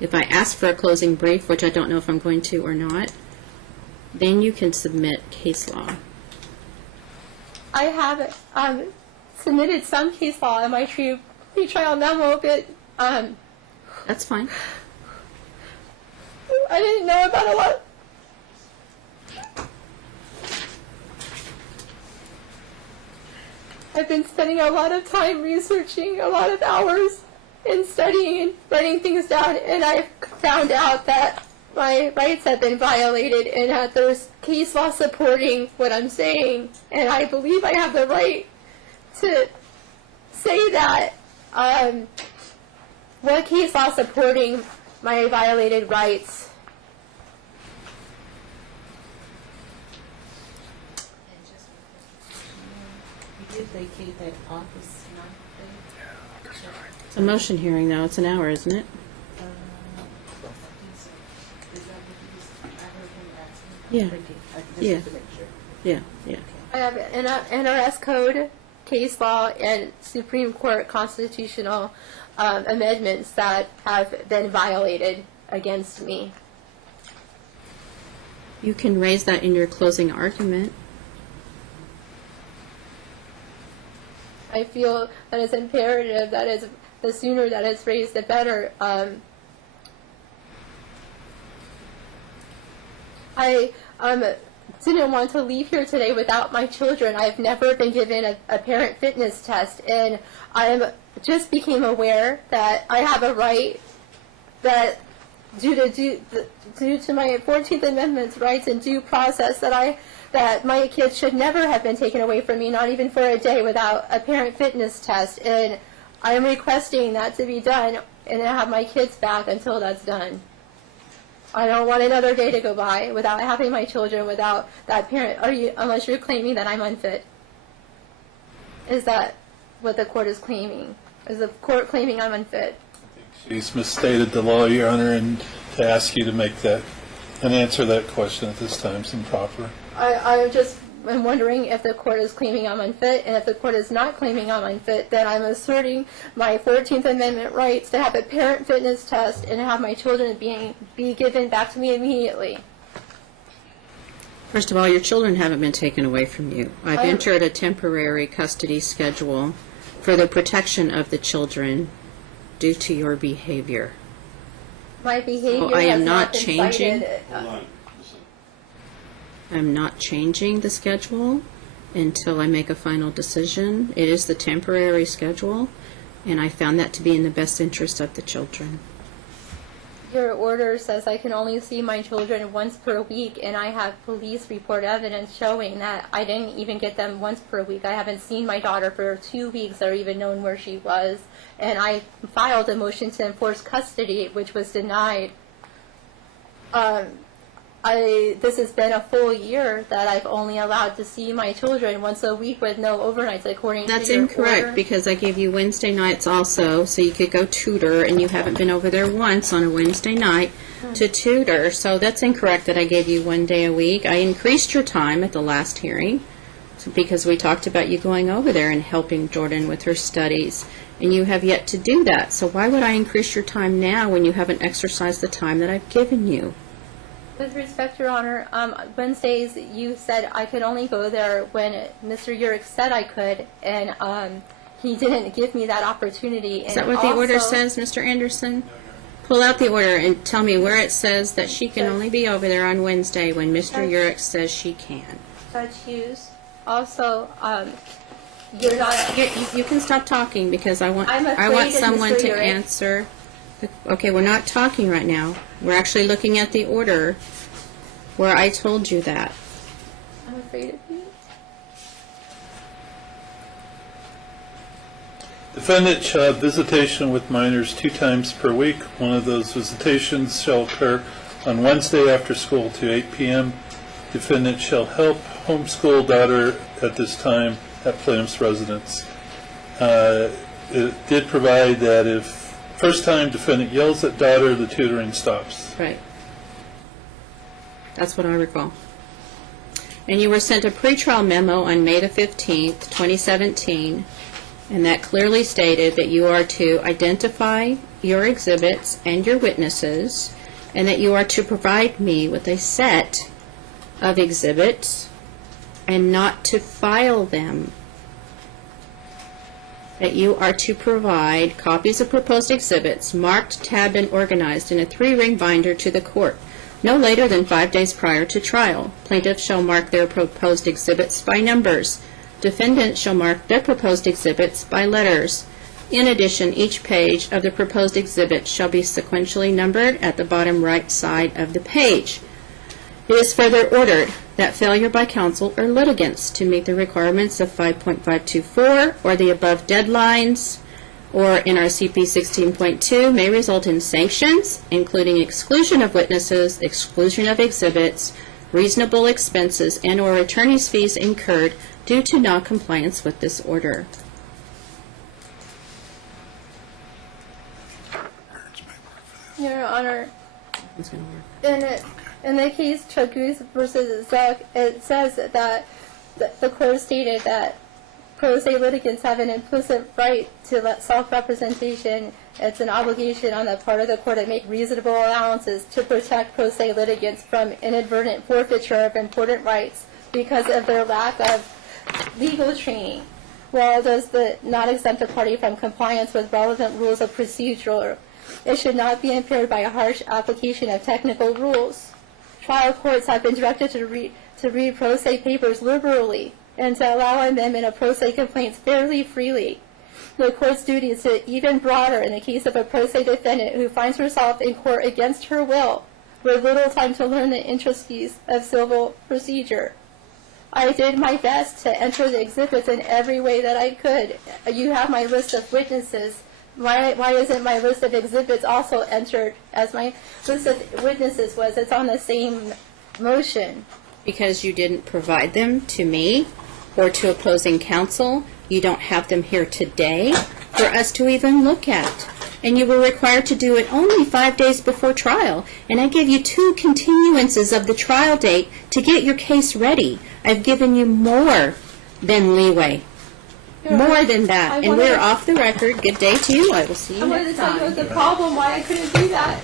If I ask for a closing brief, which I don't know if I'm going to or not, then you can submit case law. I have submitted some case law in my pretrial memo, but That's fine. I didn't know about a lot. I've been spending a lot of time researching, a lot of hours in studying and writing things down, and I found out that my rights have been violated and that there's case law supporting what I'm saying, and I believe I have the right to say that. What case law supporting my violated rights? And just you did vacate that office, not the. It's a motion hearing, though. It's an hour, isn't it? I think so. Is that what I heard him asking? Yeah. Just Yeah. to make sure. Yeah, yeah. I have NRS code, case law, and Supreme Court constitutional amendments that have been violated against me. You can raise that in your closing argument. I feel that it's imperative that is the sooner that it's raised, the better. I didn't want to leave here today without my children. I've never been given a parent fitness test, and I just became aware that I have a right that due to my 14th Amendment's rights and due process that my kids should never have been taken away from me, not even for a day, without a parent fitness test. And I am requesting that to be done and to have my kids back until that's done. I don't want another day to go by without having my children, without that parent, unless you're claiming that I'm unfit. Is that what the court is claiming? Is the court claiming I'm unfit? She's misstated the law, Your Honor, and to ask you to make that and answer that question at this time is improper. I'm wondering if the court is claiming I'm unfit, and if the court is not claiming I'm unfit, then I'm asserting my 14th Amendment rights to have a parent fitness test and have my children be given back to me immediately. First of all, your children haven't been taken away from you. I've entered a temporary custody schedule for the protection of the children due to your behavior. My behavior I am has not been changing. cited. Hold on, listen. I'm not changing the schedule until I make a final decision. It is the temporary schedule, and I found that to be in the best interest of the children. Your order says I can only see my children once per week, and I have police report evidence showing that I didn't even get them once per week. I haven't seen my daughter for 2 weeks or even known where she was, and I filed a motion to enforce custody, which was denied. This has been a full year that I've only allowed to see my children once a week with no overnights, according That's to your incorrect, order. because I gave you Wednesday nights also, so you could go tutor, and you haven't been over there once on a Wednesday night to tutor. So that's incorrect that I gave you 1 day a week. I increased your time at the last hearing because we talked about you going over there and helping Jordan with her studies, and you have yet to do that. So why would I increase your time now when you haven't exercised the time that I've given you? With respect, Your Honor, Wednesdays you said I could only go there when Mr. Urick said I could, and he didn't give me that opportunity. Is that what the order says, Mr. Anderson? Pull out the order and tell me where it says that she can only be over there on Wednesday when Mr. Urick says she can. Judge Hughes, also, you're not... You can stop talking because I want I'm afraid of someone Mr. to Urick. answer. Okay, we're not talking right now. We're actually looking at the order where I told you that. I'm afraid of you. Defendant shall have visitation with minors 2 times per week. One of those visitations shall occur on Wednesday after school to 8 p.m. Defendant shall help homeschool daughter at this time at plaintiff's residence. It did provide that if first time defendant yells at daughter, the tutoring stops. Right. That's what I recall. And you were sent a pretrial memo on May the 15th, 2017, and that clearly stated that you are to identify your exhibits and your witnesses, and that you are to provide me with a set of exhibits and not to file them. That you are to provide copies of proposed exhibits marked, tabbed, and organized in a 3-ring binder to the court, no later than 5 days prior to trial. Plaintiffs shall mark their proposed exhibits by numbers. Defendants shall mark their proposed exhibits by letters. In addition, each page of the proposed exhibit shall be sequentially numbered at the bottom right side of the page. It is further ordered that failure by counsel or litigants to meet the requirements of 5.524 or the above deadlines or NRCP 16.2 may result in sanctions, including exclusion of witnesses, exclusion of exhibits, reasonable expenses, and or attorney's fees incurred due to noncompliance with this order. Your Honor, It's going to work. in the case Chaguz versus Zuck, it says that the court stated that pro se litigants have an implicit right to self-representation. It's an obligation on the part of the court to make reasonable allowances to protect pro se litigants from inadvertent forfeiture of important rights because of their lack of legal training, while does not exempt a party from compliance with relevant rules of procedure. It should not be impaired by a harsh application of technical rules. Trial courts have been directed to read pro se papers liberally and to allow amendment of pro se complaints fairly freely. The court's duty is even broader in the case of a pro se defendant who finds herself in court against her will, with little time to learn the intricacies of civil procedure. I did my best to enter the exhibits in every way that I could. You have my list of witnesses. Why isn't my list of exhibits also entered as my list of witnesses was? It's on the same motion. Because you didn't provide them to me or to opposing counsel, you don't have them here today for us to even look at. And you were required to do it only 5 days before trial. And I gave you 2 continuances of the trial date to get your case ready. I've given you more than leeway. More than that. And we're off the record. Good day to you. I will see you I wanted to next tell you time. what the problem, why I couldn't do that.